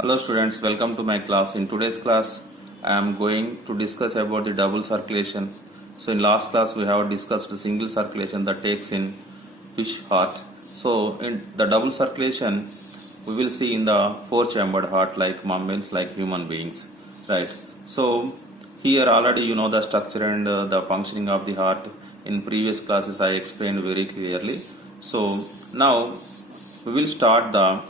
Hello students, welcome to my class. In today's class, I am going to discuss about the double circulation. So in last class we have discussed the single circulation that takes in fish heart. So in the double circulation, we will see in the four-chambered heart like mammals, like human beings, right? So here already you know the structure and the functioning of the heart. In previous classes I explained very clearly. So now we will start the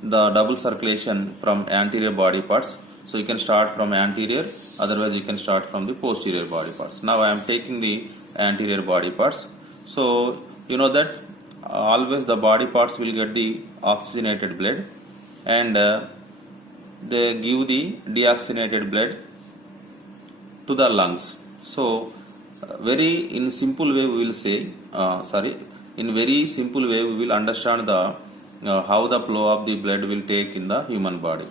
double circulation from anterior body parts. So you can start from anterior, otherwise you can start from the posterior body parts. Now I am taking the anterior body parts. So you know that always the body parts will get the oxygenated blood and they give the deoxygenated blood to the lungs. So very in simple way we will say, in very simple way we will understand the how the flow of the blood will take in the human body.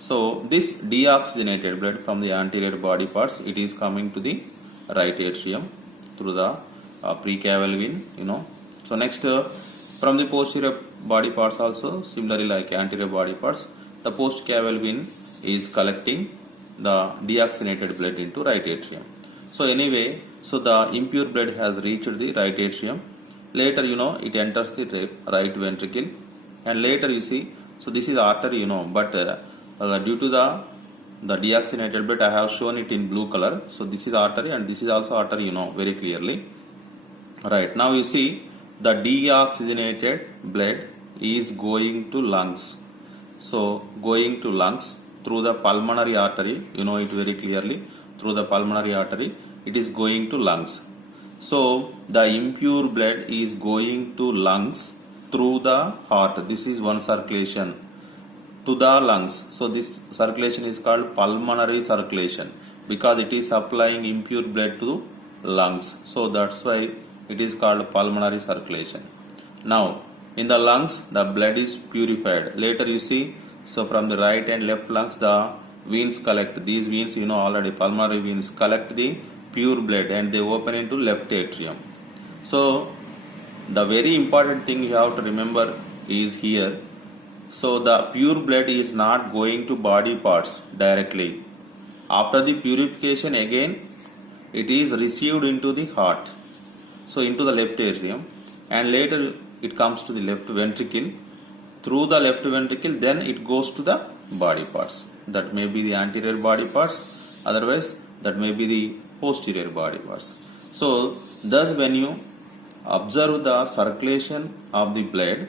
So this deoxygenated blood from the anterior body parts, it is coming to the right atrium through the precaval vein, you know. So next from the posterior body parts also, similarly like anterior body parts, the postcaval vein is collecting the deoxygenated blood into right atrium. So anyway, so the impure blood has reached the right atrium. Later, you know, it enters the right ventricle. And later you see, so this is artery, you know, but due to the deoxygenated blood, I have shown it in blue color. So this is artery and this is also artery, you know, very clearly. Right, now you see the deoxygenated blood is going to lungs. So going to lungs through the pulmonary artery, you know it very clearly, through the pulmonary artery, it is going to lungs. So the impure blood is going to lungs through the heart. This is one circulation to the lungs. So this circulation is called pulmonary circulation because it is supplying impure blood to lungs. So that's why it is called pulmonary circulation. Now in the lungs the blood is purified. Later you see, so from the right and left lungs the veins collect. These veins, you know already, pulmonary veins collect the pure blood and they open into left atrium. So the very important thing you have to remember is here. So the pure blood is not going to body parts directly. After the purification again it is received into the heart. So into the left atrium and later it comes to the left ventricle. Through the left ventricle then it goes to the body parts. That may be the anterior body parts, otherwise that may be the posterior body parts. So thus when you observe the circulation of the blood,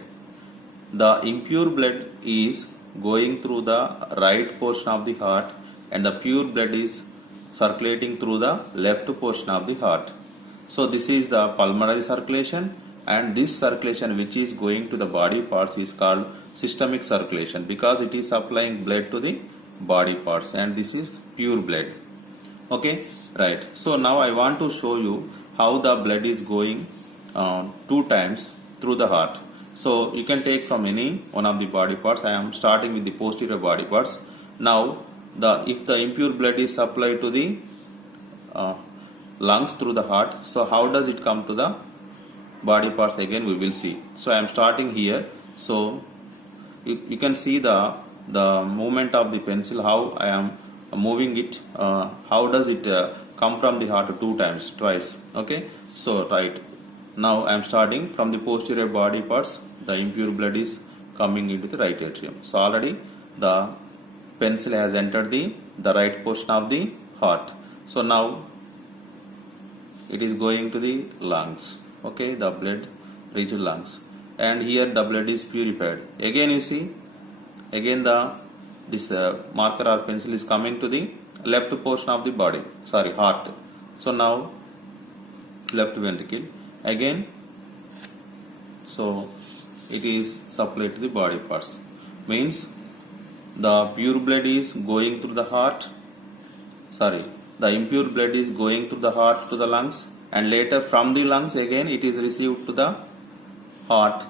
the impure blood is going through the right portion of the heart and the pure blood is circulating through the left portion of the heart. So this is the pulmonary circulation, and this circulation which is going to the body parts is called systemic circulation because it is supplying blood to the body parts and this is pure blood. Okay, right. So now I want to show you how the blood is going two times through the heart. So you can take from any one of the body parts. I am starting with the posterior body parts. Now if the impure blood is supplied to the lungs through the heart, so how does it come to the body parts again we will see. So I am starting here. So you can see the movement of the pencil, how I am moving it, how does it come from the heart twice. Okay, so right. Now I am starting from the posterior body parts. The impure blood is coming into the right atrium. So already the pencil has entered the right portion of the heart. So now it is going to the lungs. Okay, the blood reaches lungs, and here the blood is purified. Again you see, again this marker or pencil is coming to the left portion of the body. Heart. So now left ventricle. Again, so it is supplied to the body parts. Means the pure blood is going through the heart. The impure blood is going through the heart to the lungs, and later from the lungs again it is received to the heart,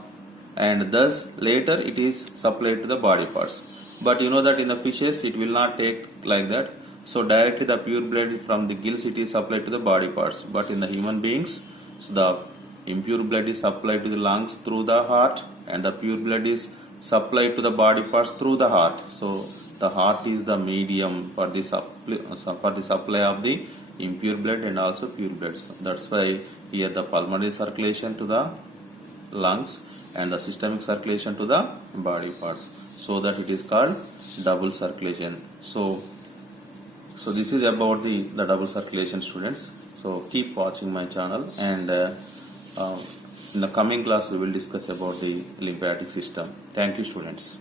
and thus later it is supplied to the body parts. But you know that in the fishes it will not take like that. So directly the pure blood from the gills it is supplied to the body parts. But in the human beings, so the impure blood is supplied to the lungs through the heart and the pure blood is supplied to the body parts through the heart. So the heart is the medium for the supply of the impure blood and also pure blood. That's why here the pulmonary circulation to the lungs and the systemic circulation to the body parts, so that it is called double circulation. So this is about the double circulation, students. So keep watching my channel, and in the coming class we will discuss about the lymphatic system. Thank you, students.